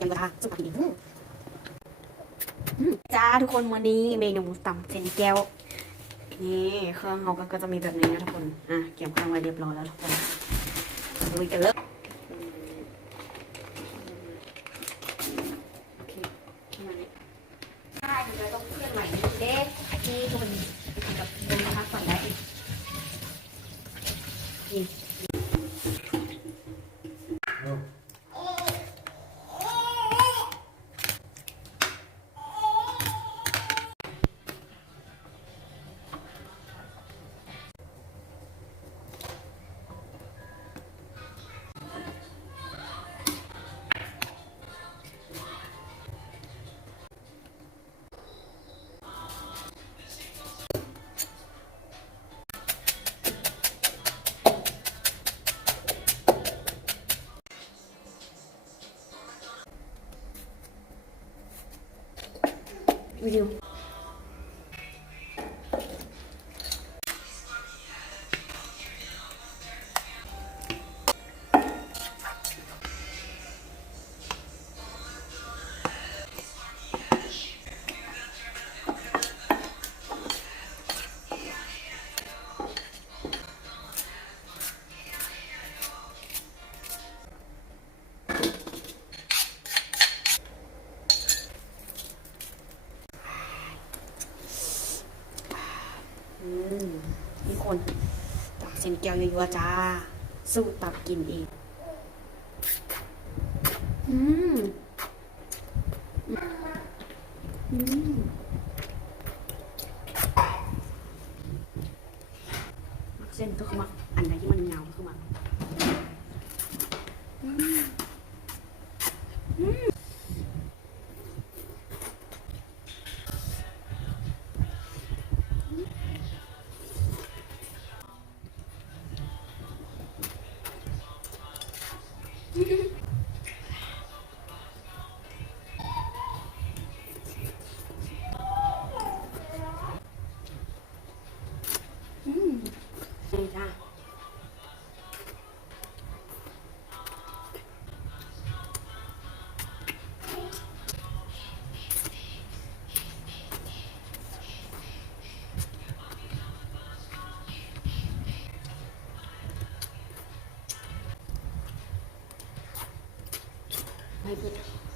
ส้นแก้วกระทะสุกกินดีจ้าทุกคนวันนี้เมนูตำเส้นแก้วนี่เครื่องเขาก็จะมีแบบนี้นะทุกคนเกี่ยวข้างไว้เรียบร้อยแล้วทุกคนลุยกันเลยโอเคประมาณนี้ใช่เดี๋ยวต้องเคลื่อนไหวนิดเด็กนี่ทุกคนกับลงกระทะก่อนได้นี่วิดีโอนี่คนตักเส้นแก้วเยอะๆจ้าสู้ตักกินเองเส้นตัวขมักอันไหนที่มันเงาคือมันนี่จ้าให้พูด